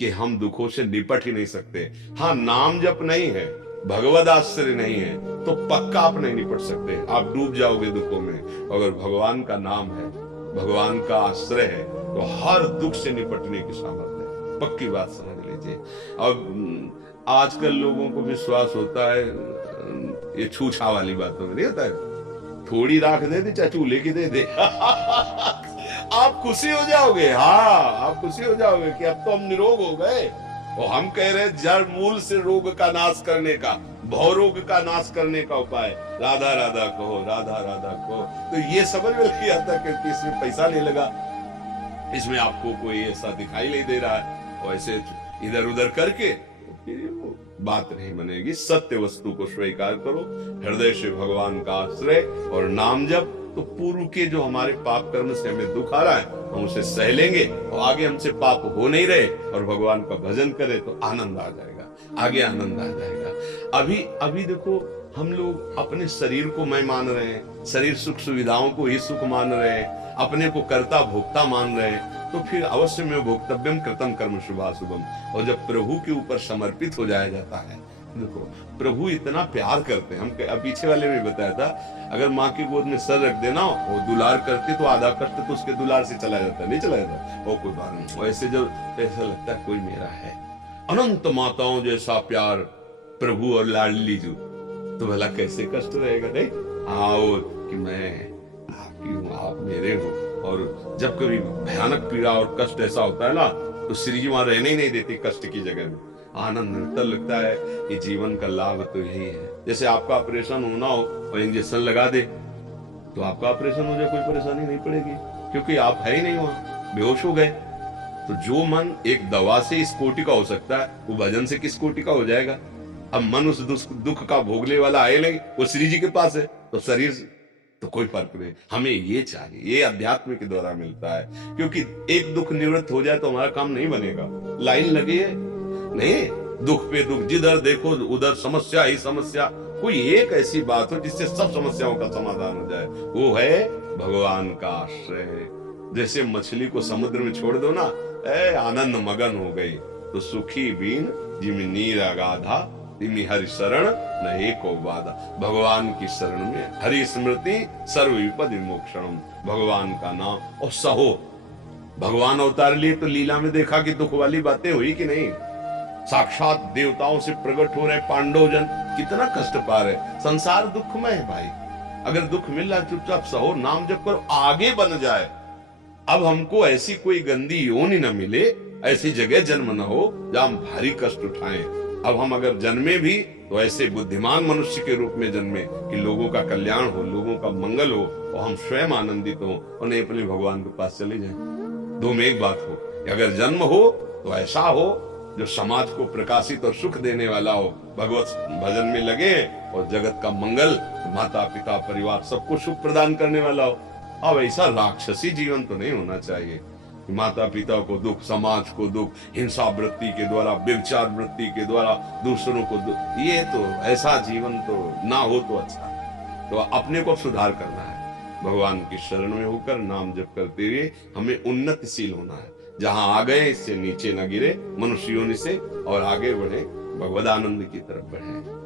कि हम दुखों से निपट ही नहीं सकते। हाँ, नाम जप नहीं है, भगवद आश्रय नहीं है, तो पक्का आप नहीं निपट सकते, आप डूब जाओगे दुखों में। अगर भगवान का नाम है, भगवान का आश्रय है, तो हर दुख से निपटने की सामर्थ्य है, पक्की बात समझ लीजिए। अब आजकल लोगों को विश्वास होता है ये छूछा वाली बातों में, नहीं होता है, थोड़ी राख दे दे चाहे चूल्हे की दे दे आप खुशी हो जाओगे, हाँ आप खुशी हो जाओगे कि अब तो हम निरोग हो गए। और हम कह रहे जड़ मूल से रोग का नाश करने का, भव रोग का नाश करने का उपाय राधा राधा कहो, राधा राधा कहो। तो ये समझ में नहीं आता क्योंकि इसमें पैसा नहीं लगा, इसमें आपको कोई ऐसा दिखाई नहीं दे रहा है, और ऐसे इधर उधर करके बात नहीं बनेगी। सत्य वस्तु को स्वीकार करो, हृदय से भगवान का आश्रय और नाम जप, तो पूर्व के जो हमारे पाप कर्म से हमें दुख आ रहा है हम उसे सह लेंगे, और आगे हमसे पाप हो नहीं रहे और भगवान का भजन करें तो आनंद आ जाएगा, आगे आनंद आ जाएगा। अभी अभी देखो, हम लोग अपने शरीर को मैं मान रहे हैं, शरीर सुख सुविधाओं को ही सुख मान रहे हैं, अपने को कर्ता भोक्ता मान रहे हैं, तो फिर अवश्य में भोक्तव्यम कृतम कर्म शुभाशुभम। और जब प्रभु के ऊपर समर्पित हो जाया जाता है, देखो प्रभु इतना प्यार करते हैं। हम पीछे वाले में बताया था, अगर माँ की गोद में सर रख देना वो दुलार करती तो आधा कष्ट तो उसके दुलार से चला जाता, नहीं चला जाता, वो कोई बात नहीं। वैसे जब ऐसा लगता है कोई मेरा है, अनंत माताओं जैसा प्यार प्रभु और लाडली जो, तो भला कैसे कष्ट रहेगा। नहीं आओ कि मैं आपकी हूँ, आप मेरे हो। और जब कभी भयानक पीड़ा और कष्ट ऐसा होता है ना, तो श्री जी वहां रहने ही नहीं देती कष्ट की जगह में, आनंद मिलता, लगता है कि जीवन का लाभ तो यही है। जैसे आपका ऑपरेशन होना हो और इंजेक्शन लगा दे तो आपका ऑपरेशन हो जाए, कोई परेशानी नहीं पड़ेगी, क्योंकि आप है ही नहीं वहां, बेहोश हो गए। तो जो मन एक दवा से इस कोटि का हो सकता है, वो भजन से किस कोटि का हो जाएगा। अब मन उस दुख का भोगने वाला आए नहीं, वो श्री जी के पास है, तो शरीर तो कोई फर्क नहीं। हमें ये चाहिए, ये अध्यात्म के द्वारा मिलता है, क्योंकि एक दुख निवृत्त हो जाए तो हमारा काम नहीं बनेगा। लाइन लगी है नहीं, दुख पे दुख, जिधर देखो उधर समस्या ही समस्या। कोई एक ऐसी बात हो जिससे सब समस्याओं का समाधान हो जाए, वो है भगवान का आश्रय। जैसे मछली को समुद्र में छोड़ दो ना, आनंद मगन हो गई, तो सुखी बीन जिमी नीर अगाधा, तिमी हरि शरण न एको बाधा। भगवान की शरण में हरि स्मृति सर्व विपद विमोक्षणम, भगवान का नाम और सहो। भगवान अवतार लिए तो लीला में देखा कि दुख वाली बातें हुई कि नहीं, साक्षात देवताओं से प्रकट हो रहे पांडव जन, कितना कष्ट पा रहे। संसार दुखमय है भाई, अगर दुख मिल रहा चुपचाप सहो, नाम जप करो, आगे बन जाए। अब हमको ऐसी कोई गंदी योनि न मिले, ऐसी जगह जन्म न हो जहां हम भारी कष्ट उठाएं। अब हम अगर जन्मे भी तो ऐसे बुद्धिमान मनुष्य के रूप में जन्मे कि लोगों का कल्याण हो, लोगों का मंगल हो, और हम स्वयं आनंदित हो और नहीं अपने भगवान के पास चले जाएं। दो में एक बात हो, अगर जन्म हो तो ऐसा हो जो समाज को प्रकाशित और सुख देने वाला हो, भगवत भजन में लगे और जगत का मंगल, माता पिता परिवार सबको सुख प्रदान करने वाला हो। अब ऐसा राक्षसी जीवन तो नहीं होना चाहिए, माता पिता को दुख, समाज को दुख, हिंसा वृत्ति के द्वारा, व्यभिचार वृत्ति के द्वारा दूसरों को दुख, ये तो ऐसा जीवन तो ना हो तो अच्छा। तो अपने को सुधार करना है, भगवान की शरण में होकर नाम जप करते हुए हमें उन्नतिशील होना है। जहां आ गए इससे नीचे न गिरे, मनुष्य योनि से, और आगे बढ़े, भगवदानंद की तरफ बढ़े।